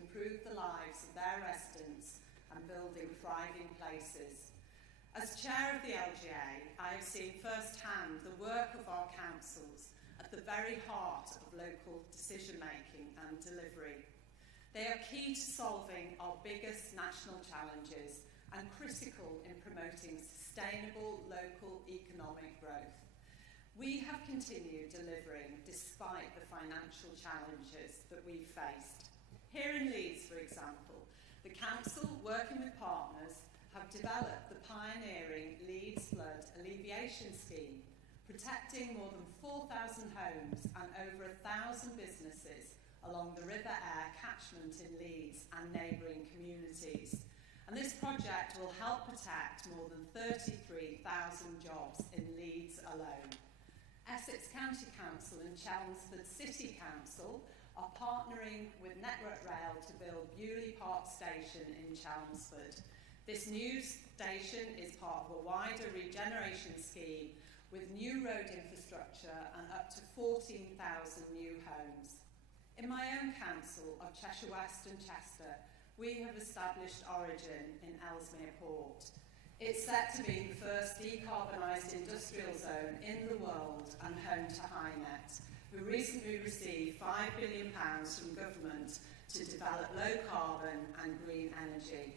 improve the lives of their residents and building thriving places. As chair of the LGA, I have seen firsthand the work of our councils at the very heart of local decision-making and delivery. They are key to solving our biggest national challenges and critical in promoting sustainable local economic growth. We have continued delivering despite the financial challenges that we've faced. Here in Leeds, for example, the council, working with partners, have developed the pioneering Leeds Flood Alleviation Scheme, protecting more than 4,000 homes and over 1,000 businesses along the River Aire catchment in Leeds and neighbouring communities. And this project will help protect more than 33,000 jobs in Leeds alone. Essex County Council and Chelmsford City Council are partnering with Network Rail to build Bewley Park Station in Chelmsford. This new station is part of a wider regeneration scheme with new road infrastructure and up to 14,000 new homes. In my own council of Cheshire West and Chester, we have established Origin in Ellesmere Port. It's set to be the first decarbonised industrial zone in the world and home to HyNet, who recently received £5 billion from government to develop low carbon and green energy.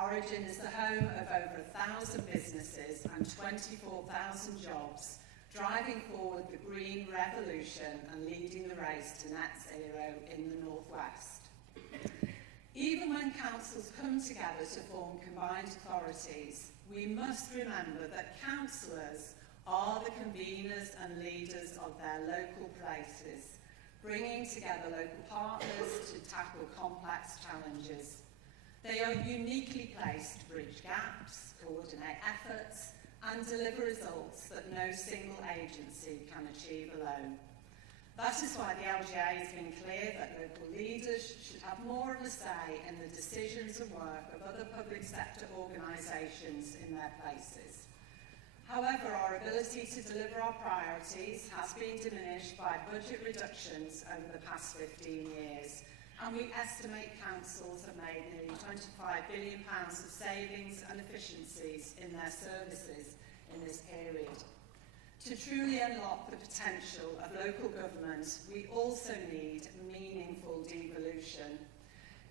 Origin is the home of over 1,000 businesses and 24,000 jobs, driving forward the green revolution and leading the race to net zero in the northwest. Even when councils come together to form combined authorities, we must remember that councillors are the conveners and leaders of their local places, bringing together local partners to tackle complex challenges. They are uniquely placed to bridge gaps, coordinate efforts, and deliver results that no single agency can achieve alone. That is why the LGA has been clear that local leaders should have more of a say in the decisions and work of other public sector organisations in their places. However, our ability to deliver our priorities has been diminished by budget reductions over the past 15 years, and we estimate councils have made nearly £25 billion of savings and efficiencies in their services in this period. To truly unlock the potential of local government, we also need meaningful devolution.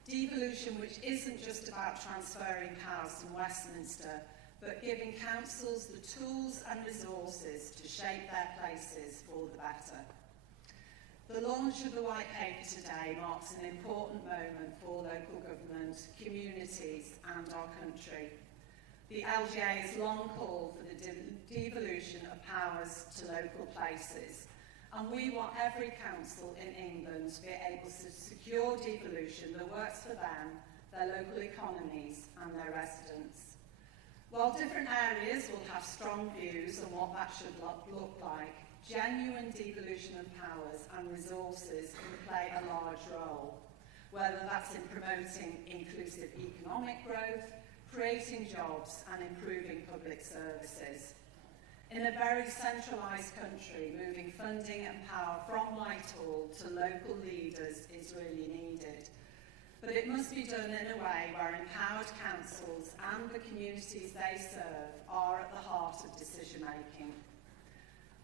Devolution which isn't just about transferring powers from Westminster, but giving councils the tools and resources to shape their places for the better. The launch of the White Paper today marks an important moment for local government, communities and our country. The LGA has long called for the devolution of powers to local places, and we want every council in England to be able to secure devolution that works for them, their local economies and their residents. While different areas will have strong views on what that should look like, genuine devolution of powers and resources can play a large role, whether that's in promoting inclusive economic growth, creating jobs and improving public services. In a very centralised country, moving funding and power from Whitehall to local leaders is really needed. But it must be done in a way where empowered councils and the communities they serve are at the heart of decision-making.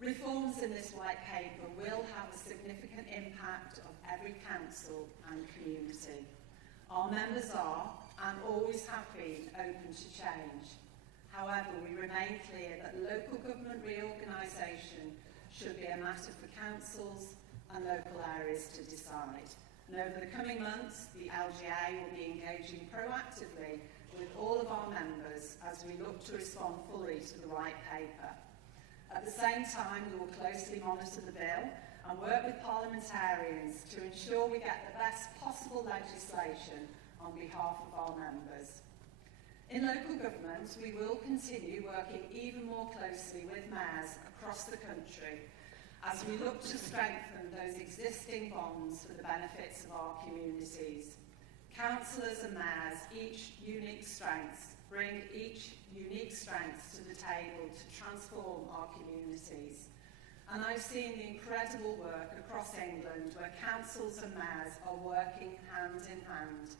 Reforms in this White Paper will have a significant impact on every council and community. Our members are, and always have been, open to change. However, we remain clear that local government reorganisation should be a matter for councils and local areas to decide. And over the coming months, the LGA will be engaging proactively with all of our members as we look to respond fully to the White Paper. At the same time, we will closely monitor the bill and work with parliamentarians to ensure we get the best possible legislation on behalf of our members. In local government, we will continue working even more closely with mayors across the country as we look to strengthen those existing bonds for the benefits of our communities. Councillors and mayors bring each unique strengths to the table to transform our communities. and I've seen the incredible work across England where councils and mayors are working hand in hand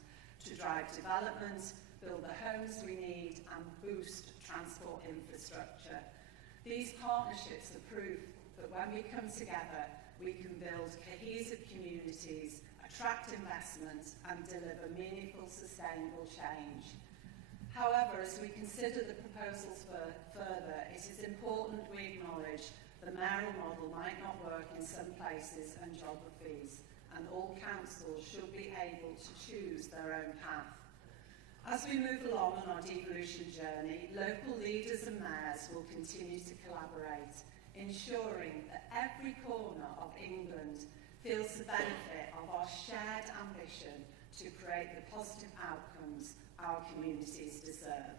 to drive development, build the homes we need, and boost transport infrastructure. These partnerships are proof that when we come together, we can build cohesive communities, attract investment, and deliver meaningful, sustainable change. However, as we consider the proposals further, it is important we acknowledge the mayoral model might not work in some places and geographies, and all councils should be able to choose their own path. As we move along on our devolution journey, local leaders and mayors will continue to collaborate, ensuring that every corner of England feels the benefit of our shared ambition to create the positive outcomes our communities deserve.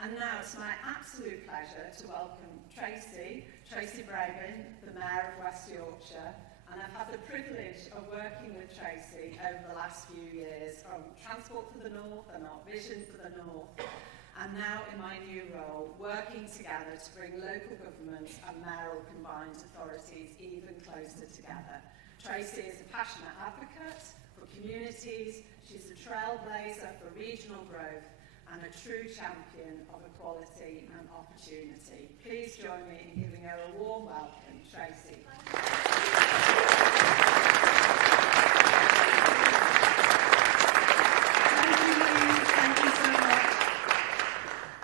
And now it's my absolute pleasure to welcome Tracy Brabin, the Mayor of West Yorkshire, and I've had the privilege of working with Tracy over the last few years, from Transport for the North and our Vision for the North, and now in my new role, working together to bring local governments and mayoral combined authorities even closer together. Tracy is a passionate advocate for communities, she's a trailblazer for regional growth, and a true champion of equality and opportunity. Please join me in giving her a warm welcome, Tracy. Thank you so much.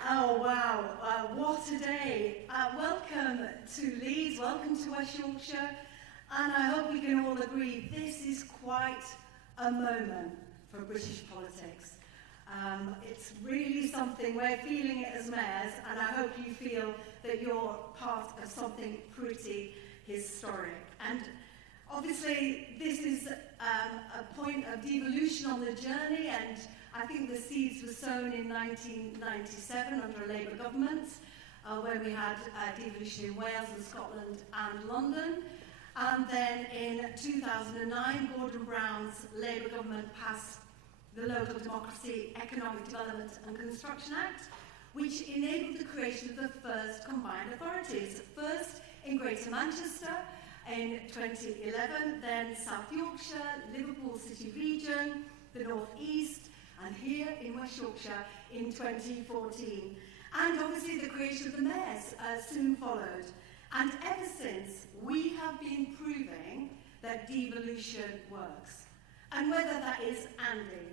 Oh wow, what a day. Welcome to Leeds, welcome to West Yorkshire, and I hope we can all agree this is quite a moment for British politics. It's really something, we're feeling it as mayors, and I hope you feel that you're part of something pretty historic. And obviously this is a point of devolution on the journey, and I think the seeds were sown in 1997 under a Labour government, when we had devolution in Wales and Scotland and London. And then in 2009, Gordon Brown's Labour government passed the Local Democracy, Economic Development and Construction Act, which enabled the creation of the first combined authorities, first in Greater Manchester in 2011, then South Yorkshire, Liverpool City Region, the North East, and here in West Yorkshire in 2014. And obviously the creation of the mayors soon followed. And ever since, we have been proving that devolution works. And whether that is Andy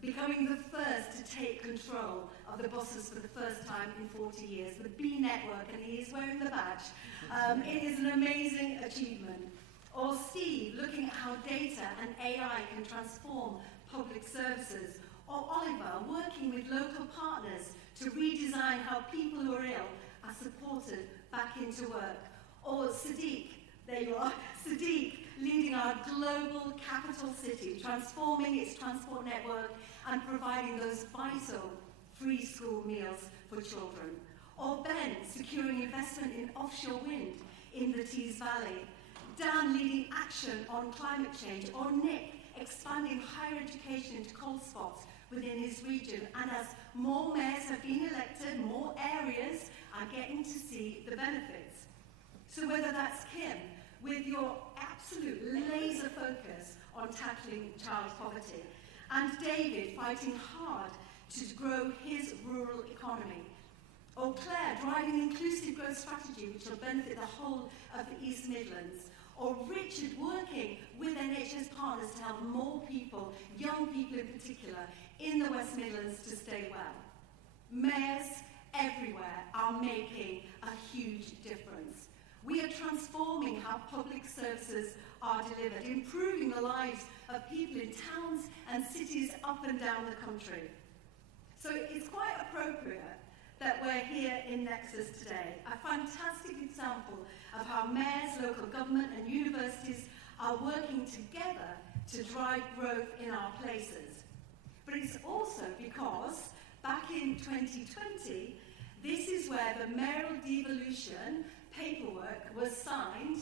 becoming the first to take control of the buses for the first time in 40 years, the B network, and he is wearing the badge, it is an amazing achievement. Or Steve looking at how data and AI can transform public services. Or Oliver working with local partners to redesign how people who are ill are supported back into work. Or Sadiq, there you are, Sadiq leading our global capital city, transforming its transport network and providing those vital free school meals for children. Or Ben securing investment in offshore wind in the Tees Valley. Dan leading action on climate change. Or Nick expanding higher education into cold spots within his region. And as more mayors have been elected, more areas are getting to see the benefits. So whether that's Kim, with your absolute laser focus on tackling child poverty, and David fighting hard to grow his rural economy, or Claire driving inclusive growth strategy which will benefit the whole of the East Midlands, or Richard working with NHS partners to help more people, young people in particular, in the West Midlands to stay well. Mayors everywhere are making a huge difference. We are transforming how public services are delivered, improving the lives of people in towns and cities up and down the country. So it's quite appropriate that we're here in Nexus today, a fantastic example of how mayors, local government and universities are working together to drive growth in our places. But it's also because back in 2020, this is where the mayoral devolution paperwork was signed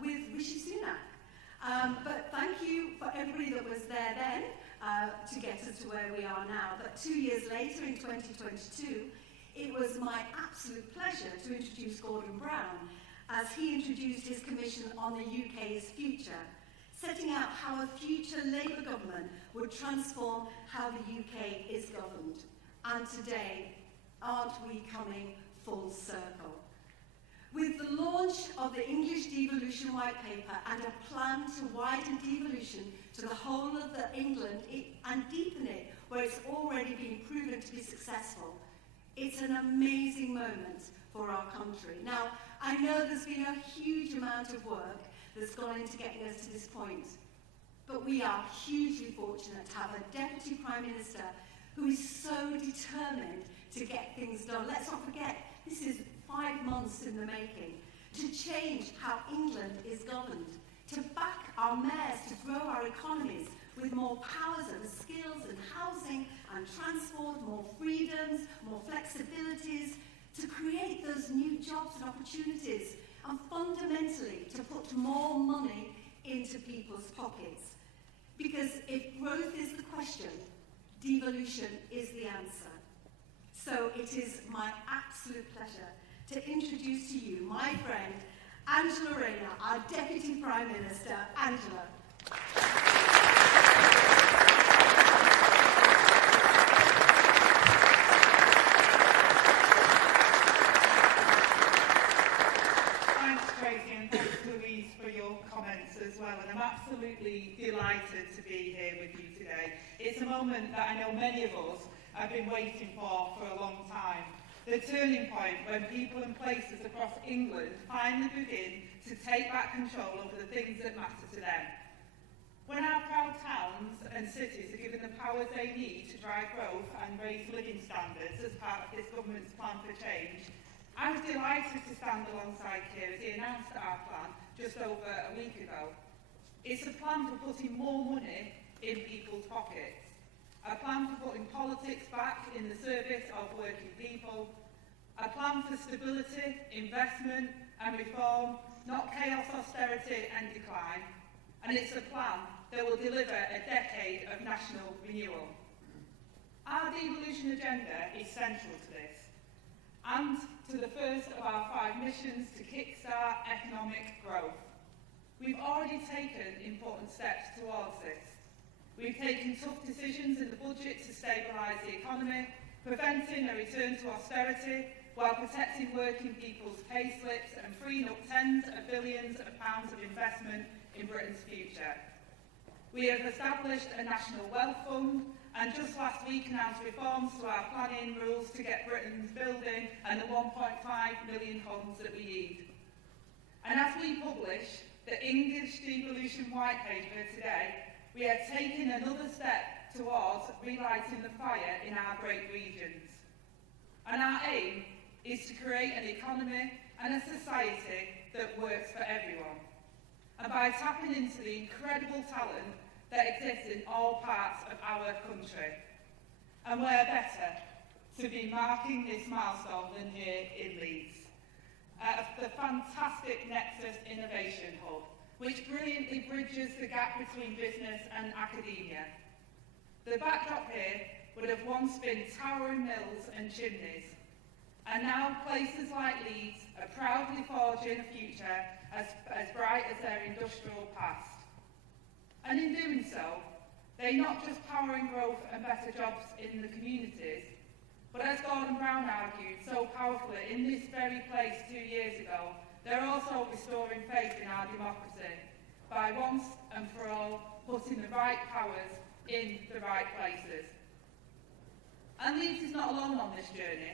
with Rishi Sunak. But thank you for everybody that was there then to get us to where we are now. But 2 years later, in 2022, it was my absolute pleasure to introduce Gordon Brown as he introduced his commission on the UK's future, setting out how a future Labour government would transform how the UK is governed. And today, aren't we coming full circle? With the launch of the English Devolution White Paper and a plan to widen devolution to the whole of England and deepen it where it's already been proven to be successful, it's an amazing moment for our country. Now, I know there's been a huge amount of work that's gone into getting us to this point, but we are hugely fortunate to have a Deputy Prime Minister who is so determined to get things done. Let's not forget, this is 5 months in the making, to change how England is governed, to back our mayors to grow our economies with more powers and skills and housing and transport, more freedoms, more flexibilities, to create those new jobs and opportunities, and fundamentally to put more money into people's pockets. Because if growth is the question, devolution is the answer. So it is my absolute pleasure to introduce to you my friend, Angela Rayner, our Deputy Prime Minister. Angela. Thanks, Tracy, and thanks, Louise, for your comments as well. And I'm absolutely delighted to be here with you today. It's a moment that I know many of us have been waiting for a long time. The turning point when people and places across England finally begin to take back control over the things that matter to them. When our proud towns and cities are given the powers they need to drive growth and raise living standards as part of this government's plan for change, I was delighted to stand alongside Keir as he announced our plan just over a week ago. It's a plan for putting more money in people's pockets. A plan for putting politics back in the service of working people, a plan for stability, investment and reform, not chaos, austerity and decline, and it's a plan that will deliver a decade of national renewal. Our devolution agenda is central to this, and to the first of our 5 missions to kickstart economic growth. We've already taken important steps towards this. We've taken tough decisions in the budget to stabilise the economy, preventing a return to austerity while protecting working people's pay slips and freeing up tens of billions of pounds of investment in Britain's future. We have established a national wealth fund and just last week announced reforms to our planning rules to get Britain's building and the 1.5 million homes that we need. And as we publish the English Devolution White Paper today, we are taking another step towards relighting the fire in our great regions. And our aim is to create an economy and a society that works for everyone. And by tapping into the incredible talent that exists in all parts of our country. And where better to be marking this milestone than here in Leeds, at the fantastic Nexus Innovation Hub, which brilliantly bridges the gap between business and academia. The backdrop here would have once been towering mills and chimneys, and now places like Leeds are proudly forging a future as bright as their industrial past. And in doing so, they're not just powering growth and better jobs in the communities, but as Gordon Brown argued so powerfully in this very place 2 years ago, they're also restoring faith in our democracy by once and for all putting the right powers in the right places. And Leeds is not alone on this journey.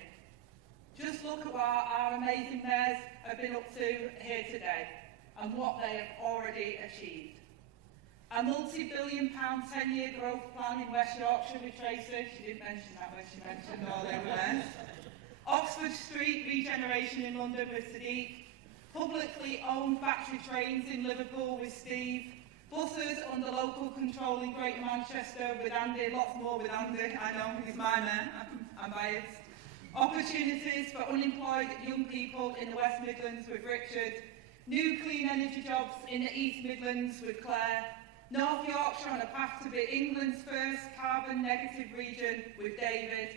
Just look at what our amazing mayors have been up to here today and what they have already achieved. A multi-billion-pound 10-year growth plan in West Yorkshire with Tracy. She didn't mention that when she mentioned all over there. Oxford Street regeneration in London with Sadiq. Publicly owned battery trains in Liverpool with Steve. Buses under local control in Greater Manchester with Andy. Lots more with Andy. I know, he's my man. I'm biased. Opportunities for unemployed young people in the West Midlands with Richard. New clean energy jobs in the East Midlands with Claire. North Yorkshire on a path to be England's first carbon-negative region with David.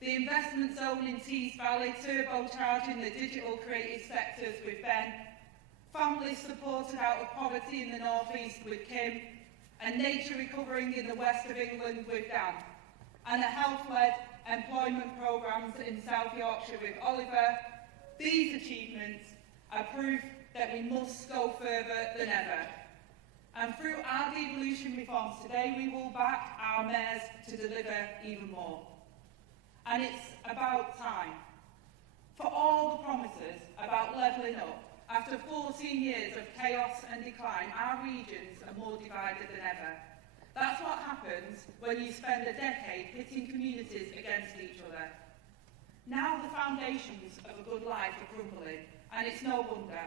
The investment zone in Tees Valley turbocharging the digital creative sectors with Ben. families supported out of poverty in the North East with Kim, and nature recovering in the west of England with Dan, and a health-led employment programmes in South Yorkshire with Oliver, these achievements are proof that we must go further than ever. And through our devolution reforms today, we will back our mayors to deliver even more. And it's about time. For all the promises about levelling up, after 14 years of chaos and decline, our regions are more divided than ever. That's what happens when you spend a decade pitting communities against each other. Now the foundations of a good life are crumbling, and it's no wonder.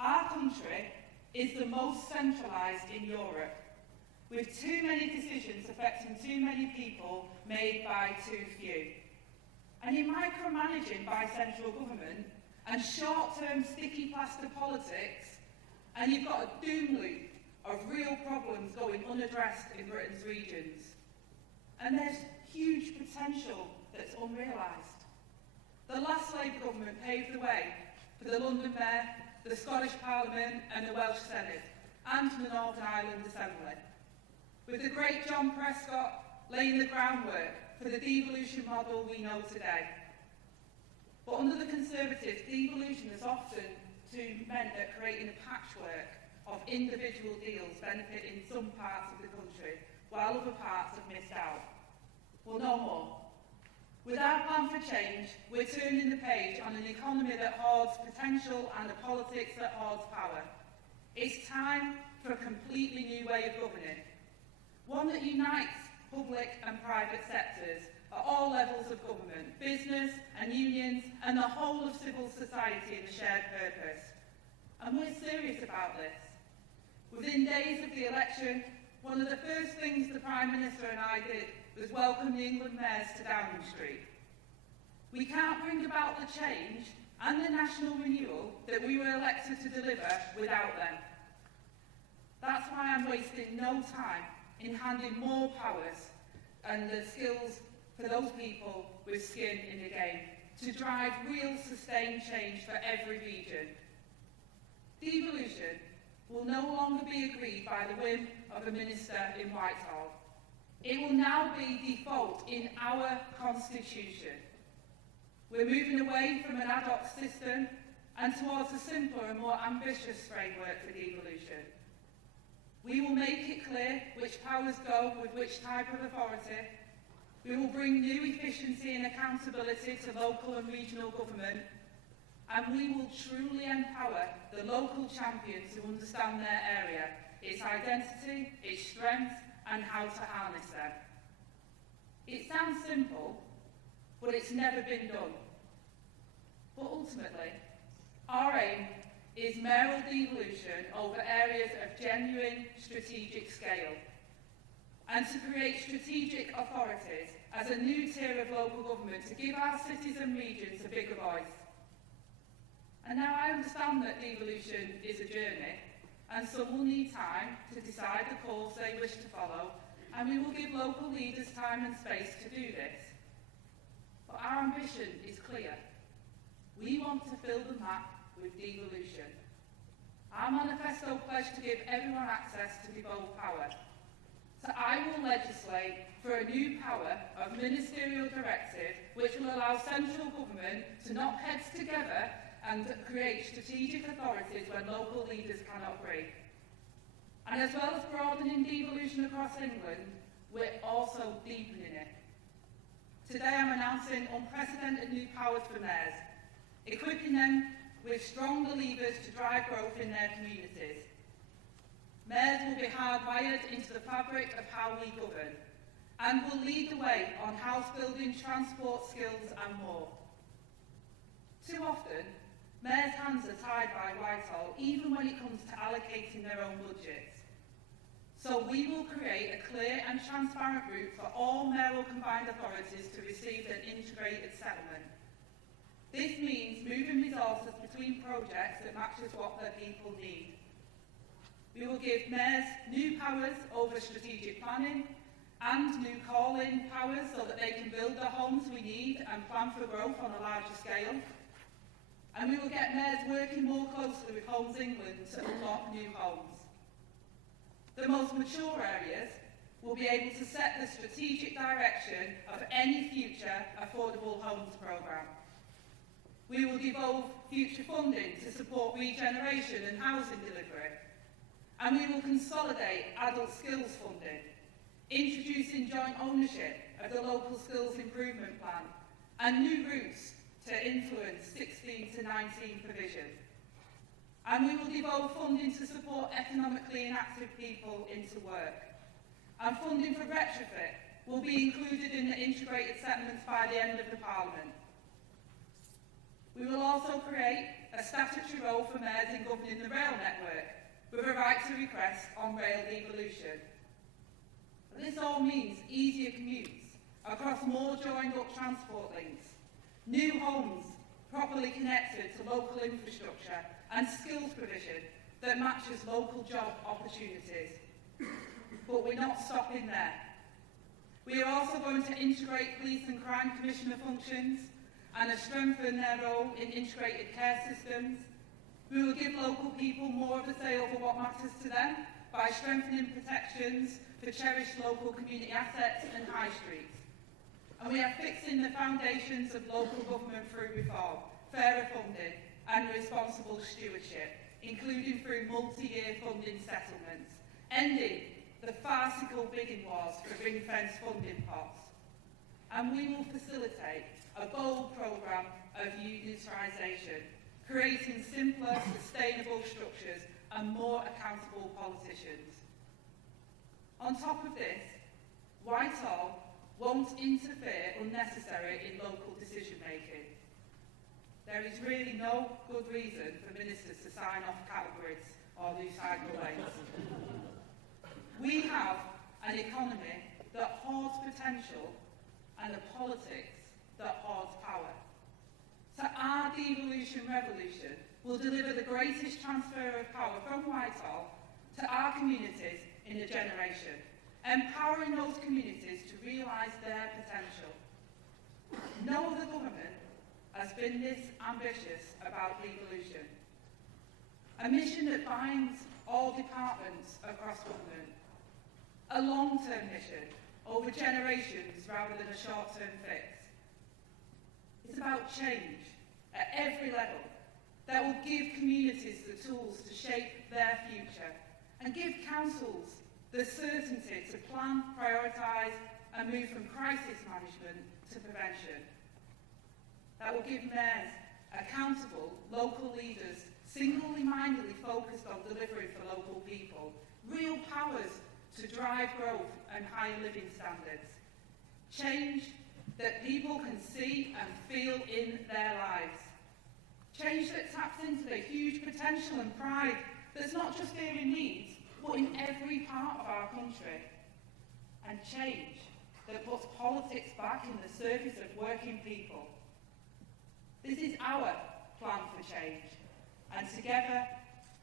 Our country is the most centralised in Europe, with too many decisions affecting too many people made by too few. And in micromanaging by central government and short-term sticky plaster politics, and you've got a doom loop of real problems going unaddressed in Britain's regions. And there's huge potential that's unrealised. The last Labour government paved the way for the London Mayor, the Scottish Parliament and the Welsh Senate, and the Northern Ireland Assembly, with the great John Prescott laying the groundwork for the devolution model we know today. But under the Conservatives, devolution has often meant that creating a patchwork of individual deals benefiting some parts of the country, while other parts have missed out. Well, no more. With our plan for change, we're turning the page on an economy that hoards potential and a politics that hoards power. It's time for a completely new way of governing, one that unites public and private sectors at all levels of government, business and unions, and the whole of civil society in a shared purpose. And we're serious about this. Within days of the election, one of the first things the Prime Minister and I did was welcome the England mayors to Downing Street. We can't bring about the change and the national renewal that we were elected to deliver without them. That's why I'm wasting no time in handing more powers and the skills for those people with skin in the game to drive real sustained change for every region. Devolution will no longer be agreed by the whim of a minister in Whitehall. It will now be default in our constitution. We're moving away from an ad hoc system and towards a simpler and more ambitious framework for devolution. We will make it clear which powers go with which type of authority. We will bring new efficiency and accountability to local and regional government, and we will truly empower the local champions who understand their area, its identity, its strengths, and how to harness them. It sounds simple, but it's never been done. But ultimately, our aim is mayoral devolution over areas of genuine strategic scale, and to create strategic authorities as a new tier of local government to give our cities and regions a bigger voice. And now I understand that devolution is a journey, and some will need time to decide the course they wish to follow, and we will give local leaders time and space to do this. But our ambition is clear. We want to fill the map with devolution. Our manifesto pledged to give everyone access to devolved power. So I will legislate for a new power of ministerial directive which will allow central government to knock heads together and create strategic authorities when local leaders cannot agree. And as well as broadening devolution across England, we're also deepening it. Today I'm announcing unprecedented new powers for mayors, equipping them with stronger levers to drive growth in their communities. Mayors will be hardwired into the fabric of how we govern, and will lead the way on house building, transport skills and more. Too often, mayors' hands are tied by Whitehall, even when it comes to allocating their own budgets. So we will create a clear and transparent route for all mayoral combined authorities to receive an integrated settlement. This means moving resources between projects that matches what their people need. We will give mayors new powers over strategic planning and new call-in powers so that they can build the homes we need and plan for growth on a larger scale. And we will get mayors working more closely with Homes England to unlock new homes. The most mature areas will be able to set the strategic direction of any future affordable homes programme. We will devolve future funding to support regeneration and housing delivery. And we will consolidate adult skills funding, introducing joint ownership of the local skills improvement plan and new routes to influence 16 to 19 provision. And we will devolve funding to support economically inactive people into work. And funding for retrofit will be included in the integrated settlements by the end of the Parliament. We will also create a statutory role for mayors in governing the rail network, with a right to request on rail devolution. This all means easier commutes across more joined-up transport links, new homes properly connected to local infrastructure and skills provision that matches local job opportunities. But we're not stopping there. We are also going to integrate police and crime commissioner functions and strengthen their role in integrated care systems. We will give local people more of a say over what matters to them by strengthening protections for cherished local community assets and high streets. And we are fixing the foundations of local government through reform, fairer funding and responsible stewardship, including through multi-year funding settlements, ending the farcical bidding wars for ring-fence funding pots. And we will facilitate a bold programme of unionisation, creating simpler, sustainable structures and more accountable politicians. On top of this, Whitehall won't interfere unnecessarily in local decision-making. There is really no good reason for ministers to sign off cattle grids or new cycle lanes. We have an economy that hoards potential and a politics that hoards power. So our devolution revolution will deliver the greatest transfer of power from Whitehall to our communities in a generation, empowering those communities to realise their potential. No other government has been this ambitious about devolution. A mission that binds all departments across government. A long-term mission over generations rather than a short-term fix. It's about change at every level that will give communities the tools to shape their future and give councils the certainty to plan, prioritise and move from crisis management to prevention. That will give mayors accountable local leaders single-mindedly focused on delivering for local people, real powers to drive growth and higher living standards. Change that people can see and feel in their lives. Change that taps into the huge potential and pride that's not just here in Leeds, but in every part of our country. And change that puts politics back in the service of working people. This is our plan for change. And together,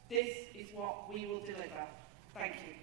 this is what we will deliver. Thank you.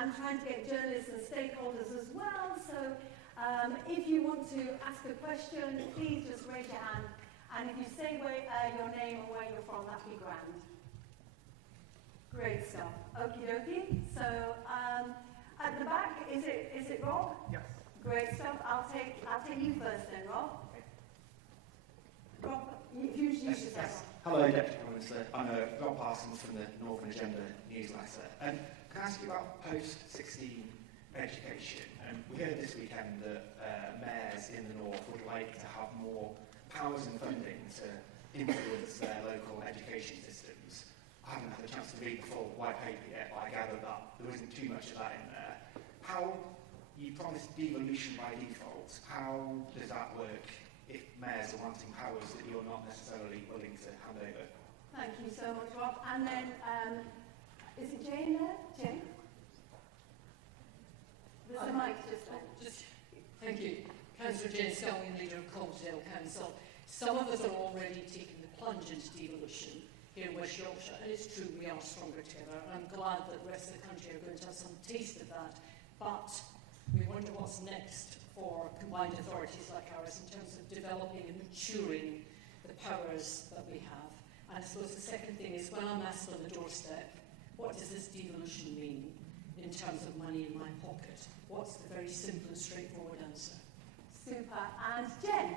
I'm trying to get journalists and stakeholders as well, so if you want to ask a question, please just raise your hand, and if you say your name and where you're from, that'd be grand. Great stuff. Okie dokie. So at the back, is it Rob? Yes. Great stuff. I'll take you first then, Rob. Rob, you introduce yourself. Hello, Deputy Prime Minister. I'm Rob Parsons from the Northern Agenda newsletter. Can I ask you about post-16 education? We heard this weekend that mayors in the North would like to have more powers and funding to influence their local education systems. I haven't had a chance to read the full white paper yet, but I gather that there isn't too much of that in there. How you promised devolution by default, how does that work if mayors are wanting powers that you're not necessarily willing to hand over. Thank you so much, Rob. And then, is it Jane there? Jane? There's a mic just there. Thank you. Councillor Jane Scullion, leader of Colesdale Council. Some of us are already taking the plunge into devolution here in West Yorkshire, and it's true we are stronger together. I'm glad that the rest of the country are going to have some taste of that. But we wonder what's next for combined authorities like ours in terms of developing and maturing the powers that we have. And I suppose the second thing is, when I'm asked on the doorstep, what does this devolution mean in terms of money in my pocket? What's the very simple and straightforward answer? Super. And Jen?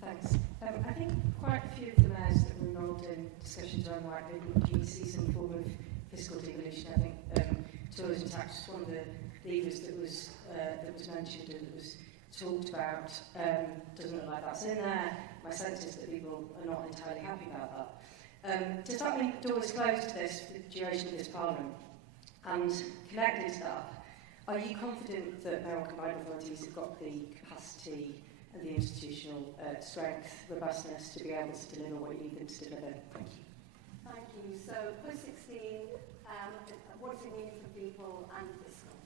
Thanks. I think quite a few of the mayors that were involved in discussions on white paper would keen to see some form of fiscal devolution. I think tourism tax was one of the levers that was mentioned and that was talked about. Doesn't look like that's in there. My sense is that people are not entirely happy about that. Does that mean the door is closed to this for the duration of this Parliament? And connected to that, are you confident that mayoral combined authorities have got the capacity and the institutional strength, robustness to be able to deliver what you need them to deliver? Thank you. Thank you. So, post-16, what does it mean for people and fiscal?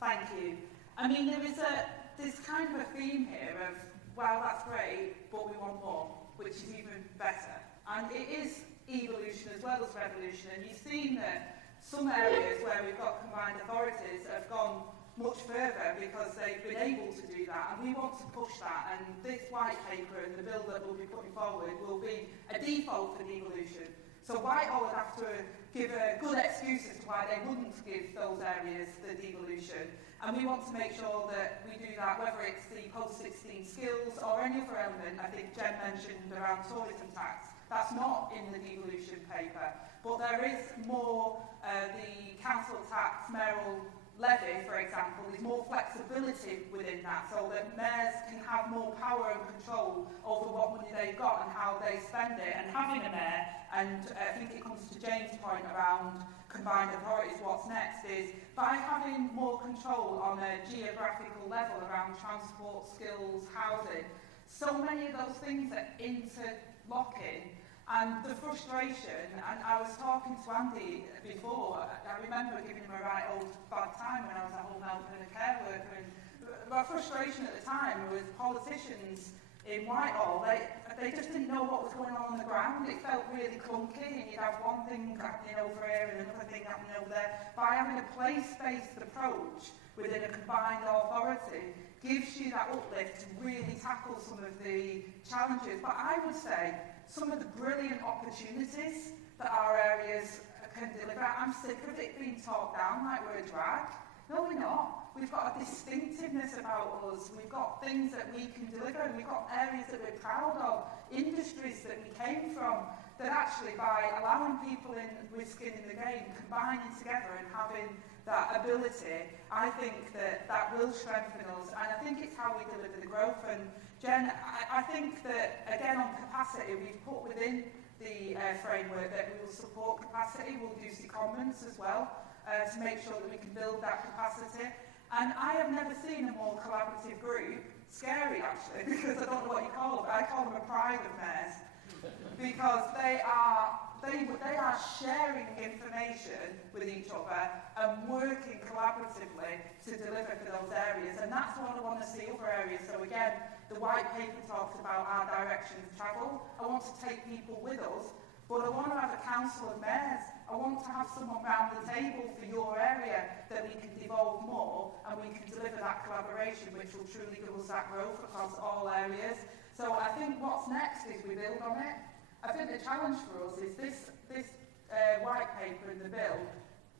Thank you. I mean, there's kind of a theme here of, well, that's great, but we want more, which is even better. And it is evolution as well as revolution. And you've seen that some areas where we've got combined authorities have gone much further because they've been able to do that, and we want to push that. And this white paper and the bill that we'll be putting forward will be a default for devolution. So Whitehall would have to give a good excuse as to why they wouldn't give those areas the devolution. And we want to make sure that we do that, whether it's the post-16 skills or any other element. I think Jen mentioned around tourism tax. That's not in the devolution paper. But there is more, the council tax, mayoral levy, for example, there's more flexibility within that, so that mayors can have more power and control over what money they've got and how they spend it. And having a mayor, and I think it comes to Jane's point around combined authorities, what's next is, by having more control on a geographical level around transport, skills, housing, so many of those things are interlocking. And the frustration, and I was talking to Andy before, I remember giving him a right old bad time when I was at home helping a care worker, and my frustration at the time was politicians in Whitehall, they just didn't know what was going on the ground. It felt really clunky, and you'd have one thing happening over here and another thing happening over there. By having a place-based approach within a combined authority gives you that uplift to really tackle some of the challenges. But I would say some of the brilliant opportunities that our areas can deliver, I'm sick of it being talked down like we're a drag. No, we're not. We've got a distinctiveness about us. We've got things that we can deliver, and we've got areas that we're proud of, industries that we came from, that actually by allowing people in with skin in the game, combining together and having that ability, I think that will strengthen us, and I think it's how we deliver the growth. And Jen, I think that, again, on capacity, we've put within the framework that we will support capacity. We'll do secondments as well to make sure that we can build that capacity. And I have never seen a more collaborative group. Scary, actually, because I don't know what you call them. I call them a pride of mayors, because they are sharing information with each other and working collaboratively to deliver for those areas. And that's what I want to see other areas. So again, the white paper talks about our direction of travel. I want to take people with us, but I want to have a council of mayors. I want to have someone round the table for your area that we can devolve more, and we can deliver that collaboration, which will truly give us that growth across all areas. So I think what's next is we build on it. I think the challenge for us is this white paper in the bill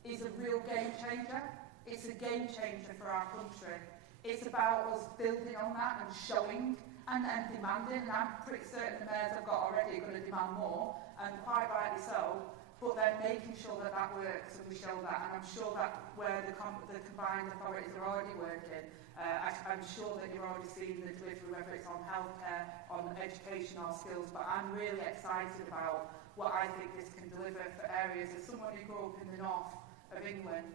is a real game changer. It's a game changer for our country. It's about us building on that and showing and demanding. And I'm pretty certain the mayors I've got already are going to demand more, and quite rightly so. But then making sure that that works and we show that. And I'm sure that where the combined authorities are already working, I'm sure that you're already seeing the delivery, whether it's on healthcare, on education or skills. But I'm really excited about what I think this can deliver for areas. As someone who grew up in the north of England,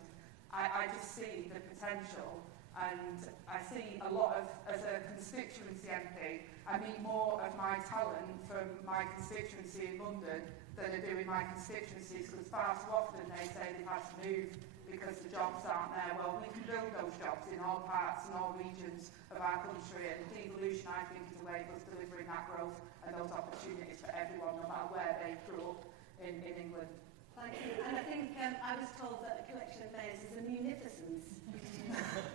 I just see the potential And I see a lot of, as a constituency MP, I meet more of my talent from my constituency in London than I do in my constituencies, because far too often they say they've had to move because the jobs aren't there. Well, we can build those jobs in all parts and all regions of our country, and devolution, I think, is a way of us delivering that growth and those opportunities for everyone, no matter where they grew up in England. Thank you. And I think I was told that a collection of mayors is a munificence.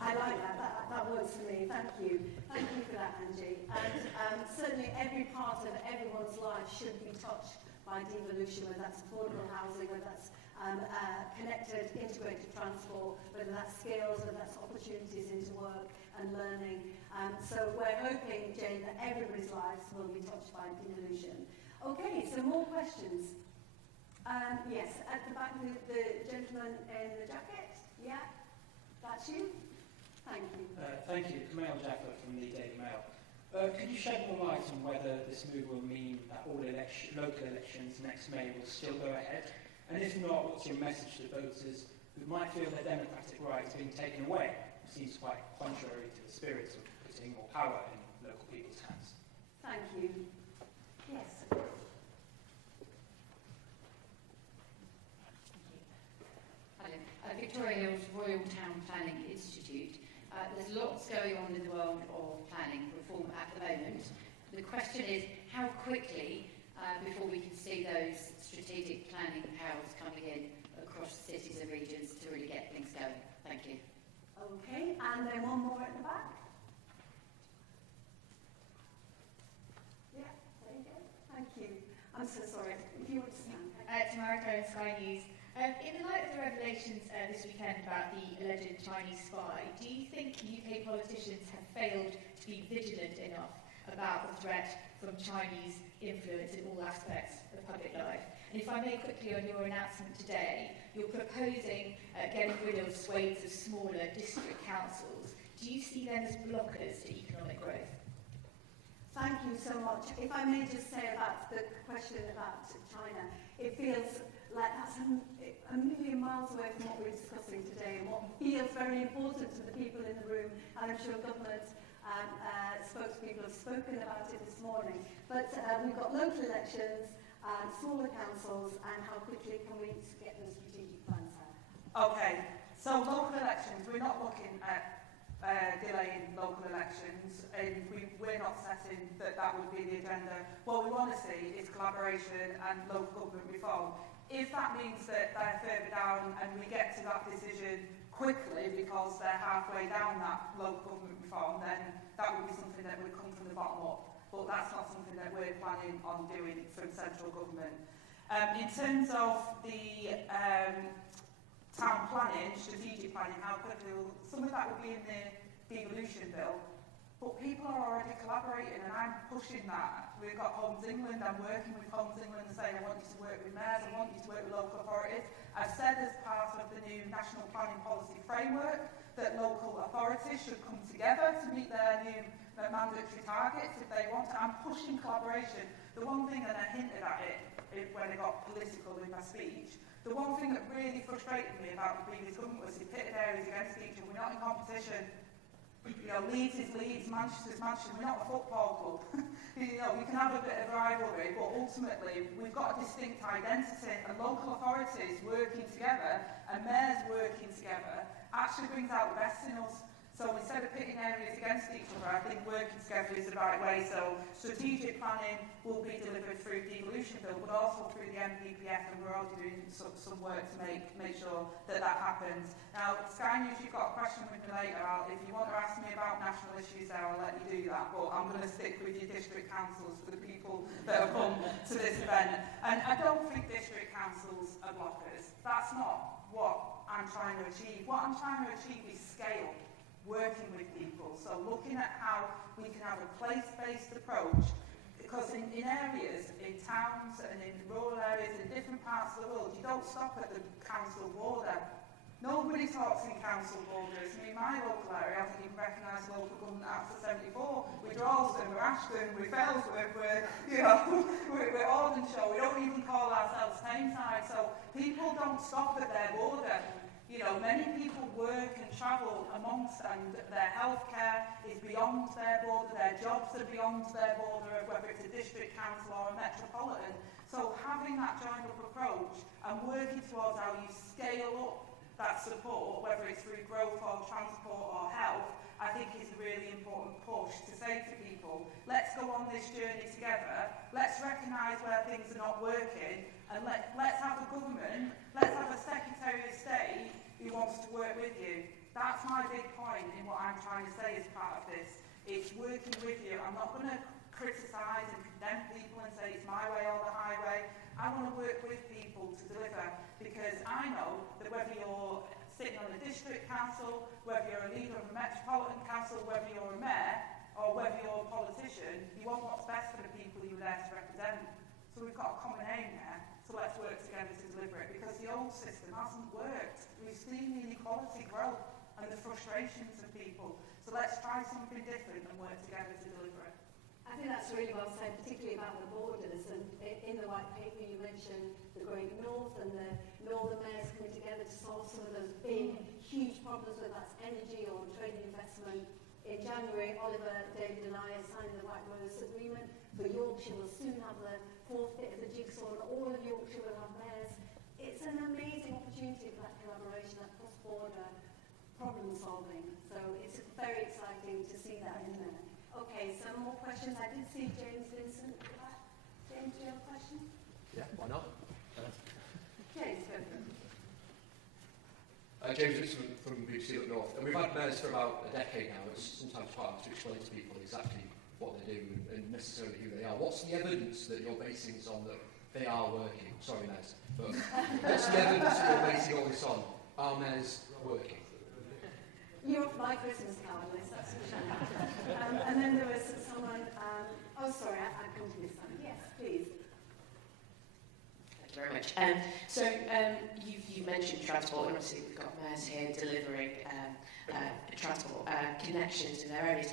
I like that. That works for me. Thank you. Thank you for that, Angie. And certainly every part of everyone's life should be touched by devolution, whether that's affordable housing, whether that's connected, integrated transport, whether that's skills, whether that's opportunities into work and learning. So we're hoping, Jane, that everybody's lives will be touched by devolution. Okay, so more questions. Yes, at the back, the gentleman in the jacket. Yeah, that's you. Thank you. Thank you. Kamal Jaffa from the Daily Mail. Could you shed more light on whether this move will mean that all local elections next May will still go ahead? And if not, what's your message to voters who might feel their democratic rights being taken away? It seems quite contrary to the spirit of putting more power in local people's hands. Thank you. Yes. Victoria Hill's Royal Town Planning Institute. There's lots going on in the world of planning reform at the moment. The question is how quickly before we can see those strategic planning powers coming in across cities and regions to really get things going. Thank you. Okay, and then one more at the back. Yeah, there you go. Thank you. I'm so sorry. If you want to stand. Tamara Cohen, Sky News. In the light of the revelations this weekend about the alleged Chinese spy, do you think UK politicians have failed to be vigilant enough about the threat from Chinese influence in all aspects of public life? And if I may quickly, on your announcement today, you're proposing getting rid of swathes of smaller district councils. Do you see them as blockers to economic growth? Thank you so much. If I may just say about the question about China, it feels like that's a million miles away from what we're discussing today and what feels very important to the people in the room, and I'm sure government spokespeople have spoken about it this morning. But we've got local elections, smaller councils, and how quickly can we get those strategic plans out? Okay, so local elections, we're not looking at delaying local elections, and we're not setting that would be the agenda. What we want to see is collaboration and local government reform. If that means that they're further down and we get to that decision quickly because they're halfway down that local government reform, then that would be something that would come from the bottom up. But that's not something that we're planning on doing from central government. In terms of the town planning, strategic planning, how quickly, some of that will be in the devolution bill, but people are already collaborating and I'm pushing that. We've got Homes England, I'm working with Homes England and saying I want you to work with mayors, I want you to work with local authorities. I've said as part of the new National Planning Policy Framework that local authorities should come together to meet their new mandatory targets if they want to. I'm pushing collaboration. The one thing, and I hinted at it when I got political in my speech, the one thing that really frustrated me about the previous government was they pitted areas against each other. We're not in competition. You know, Leeds is Leeds, Manchester's Manchester. We're not a football club. You know, we can have a bit of rivalry, but ultimately we've got a distinct identity, and local authorities working together and mayors working together actually brings out the best in us. So instead of pitting areas against each other, I think working together is the right way. So strategic planning will be delivered through devolution bill, but also through the MPPF, and we're already doing some work to make sure that happens. Now, Sky News, you've got a question with me later. If you want to ask me about national issues there, I'll let you do that, but I'm going to stick with your district councils for the people that have come to this event. And I don't think district councils are blockers. That's not what I'm trying to achieve. What I'm trying to achieve is scale. Working with people, so looking at how we can have a place-based approach, because in areas, in towns and in rural areas, in different parts of the world, you don't stop at the council border. Nobody talks in council borders. I mean, my local area hasn't even recognised Local Government Act of 74. We're Dralston, we're Ashton, we're Failsworth, we're Aldenshaw. We don't even call ourselves Tameside. So people don't stop at their border. You know, many people work and travel amongst, and their healthcare is beyond their border, their jobs are beyond their border, whether it's a district council or a metropolitan. So having that joined up approach and working towards how you scale up that support, whether it's through growth or transport or health, I think is a really important push to say to people, let's go on this journey together, let's recognise where things are not working, and let's have a government, let's have a Secretary of State who wants to work with you. That's my big point in what I'm trying to say as part of this. It's working with you. I'm not going to criticise and condemn people and say it's my way or the highway. I want to work with people to deliver, because I know that whether you're sitting on a district council, whether you're a leader of a metropolitan council, whether you're a mayor, or whether you're a politician, you want what's best for the people you're there to represent. So we've got a common aim there, so let's work together to deliver it, because the old system hasn't worked. We've seen the inequality grow and the frustrations of people. So let's try something different and work together to deliver it. I think that's really well said, particularly about the borders. And in the white paper you mentioned the Great North and the northern mayors coming together to solve some of those big, huge problems, whether that's energy or trade and investment. In January, Oliver, David and I are signing the White Rose Agreement for Yorkshire. We'll soon have the fourth bit of the jigsaw, and all of Yorkshire will have mayors. It's an amazing opportunity for that collaboration, that cross-border problem solving. So it's very exciting to see that in there. Okay, some more questions. I did see James Vincent. James, do you have a question? Yeah, why not? James, go for it. James Vincent from BBC Up North. And we've had mayors for about a decade now. It's sometimes hard to explain to people exactly what they do and necessarily who they are. What's the evidence that you're basing this on that they are working? Sorry, mayors. But what's the evidence that you're basing all this on? Are mayors working? You're off my Christmas card list, that's for sure. And then there was someone, oh sorry, I come to this one. Yes, please. Thank you very much. You mentioned transport, and obviously we've got mayors here delivering transport connections in their areas.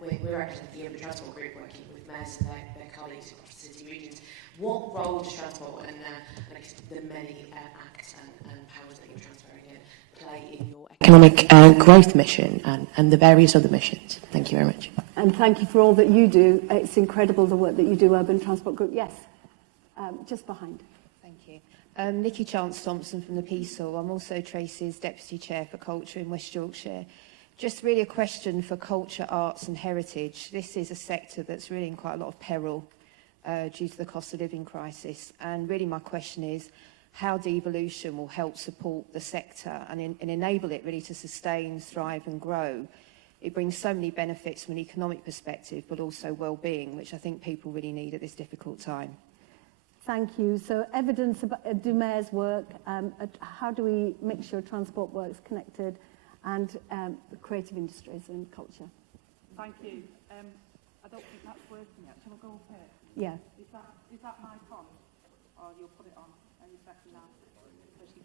We're actually the Urban Transport Group working with mayors and their colleagues across the city regions. What role does transport and the many acts and powers that you're transferring in play in your economic growth mission and the various other missions? Thank you very much. And thank you for all that you do. It's incredible the work that you do, Urban Transport Group. Yes, just behind. Thank you. Nikki Chance-Thompson from the PSOL. I'm also Tracy's Deputy Chair for Culture in West Yorkshire. Just really a question for culture, arts and heritage. This is a sector that's really in quite a lot of peril due to the cost of living crisis. And really my question is how devolution will help support the sector and enable it really to sustain, thrive and grow. It brings so many benefits from an economic perspective, but also well-being, which I think people really need at this difficult time. Thank you. So evidence about do mayors work, how do we make sure transport works connected, and the creative industries and culture. Thank you. I don't think that's working yet. Shall I go up here? Yeah. Is that mic on? Or you'll put it on? Any second now?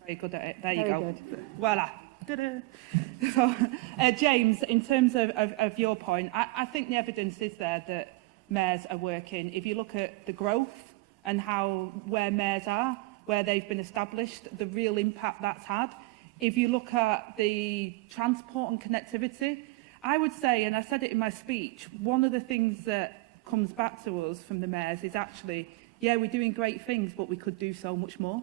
Very good at it. There you go. Voila. So, James, in terms of your point, I think the evidence is there that mayors are working. If you look at the growth and where mayors are, where they've been established, the real impact that's had. If you look at the transport and connectivity, I would say, and I said it in my speech, one of the things that comes back to us from the mayors is actually, yeah, we're doing great things, but we could do so much more.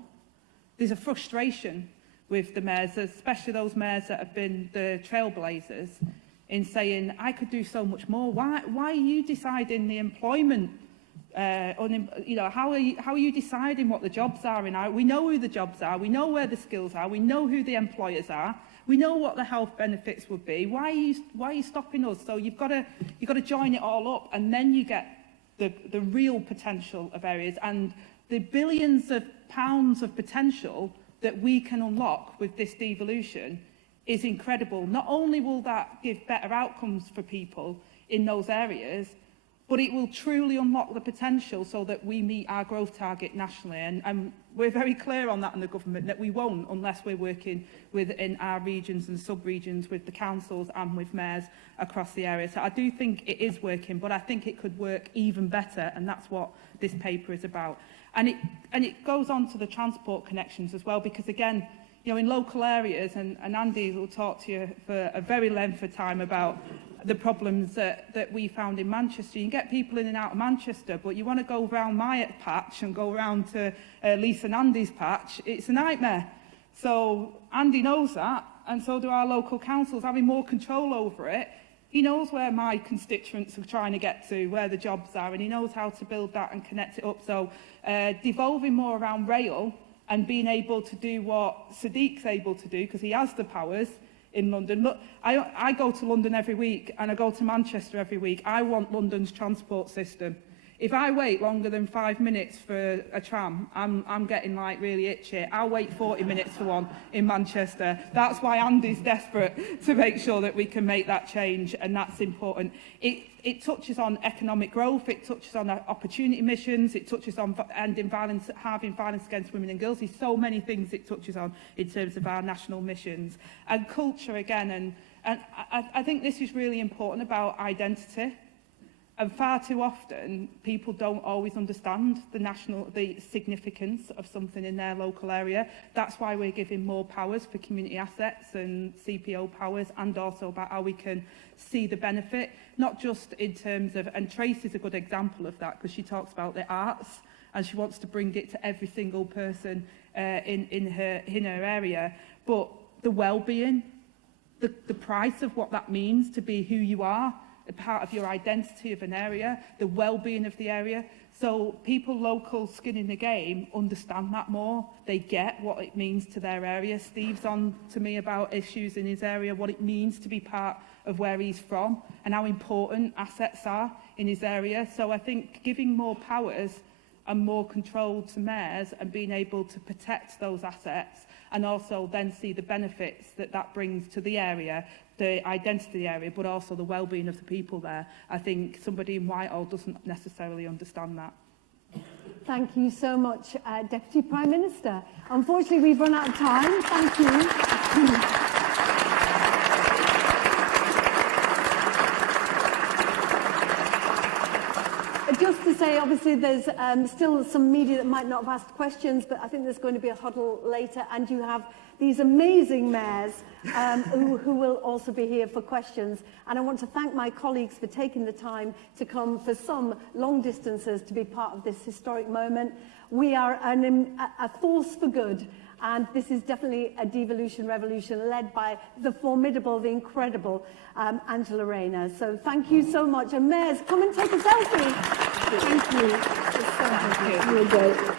There's a frustration with the mayors, especially those mayors that have been the trailblazers, in saying, I could do so much more. Why are you deciding the employment? How are you deciding what the jobs are? We know who the jobs are. We know where the skills are. We know who the employers are. We know what the health benefits would be. Why are you stopping us? So you've got to join it all up, and then you get the real potential of areas and the billions of pounds of potential that we can unlock with this devolution is incredible. Not only will that give better outcomes for people in those areas, but it will truly unlock the potential so that we meet our growth target nationally. And we're very clear on that in the government, that we won't unless we're working within our regions and sub-regions with the councils and with mayors across the area. So I do think it is working, but I think it could work even better, and that's what this paper is about. And it goes on to the transport connections as well, because again, you know, in local areas, and Andy will talk to you for a very lengthy time about the problems that we found in Manchester. You can get people in and out of Manchester, but you want to go round my patch and go round to Lisa and Andy's patch, it's a nightmare. So Andy knows that, and so do our local councils, having more control over it. He knows where my constituents are trying to get to, where the jobs are, and he knows how to build that and connect it up. So devolving more around rail and being able to do what Sadiq's able to do, because he has the powers in London. Look, I go to London every week and I go to Manchester every week. I want London's transport system. If I wait longer than 5 minutes for a tram, I'm getting like really itchy. I'll wait 40 minutes for one in Manchester. That's why Andy's desperate to make sure that we can make that change, and that's important. It touches on economic growth, it touches on opportunity missions, it touches on ending violence, halving violence against women and girls. There's so many things it touches on in terms of our national missions. And culture again, and I think this is really important about identity. And far too often, people don't always understand the significance of something in their local area. That's why we're giving more powers for community assets and CPO powers, and also about how we can see the benefit, not just in terms of, and Tracy's a good example of that, because she talks about the arts, and she wants to bring it to every single person in her area, but the well-being, the price of what that means to be who you are, a part of your identity of an area, the well-being of the area. So people local skin in the game understand that more. They get what it means to their area. Steve's on to me about issues in his area, what it means to be part of where he's from and how important assets are in his area. So I think giving more powers and more control to mayors and being able to protect those assets, and also then see the benefits that that brings to the area, the identity of the area, but also the well-being of the people there. I think somebody in Whitehall doesn't necessarily understand that. Thank you so much, Deputy Prime Minister. Unfortunately, we've run out of time. Thank you. Just to say, obviously, there's still some media that might not have asked questions, but I think there's going to be a huddle later, and you have these amazing mayors who will also be here for questions. And I want to thank my colleagues for taking the time to come for some long distances to be part of this historic moment. We are a force for good, and this is definitely a devolution revolution led by the formidable, the incredible Angela Rayner. So thank you so much. And mayors, come and take a selfie. Thank you. It's so good. You're great.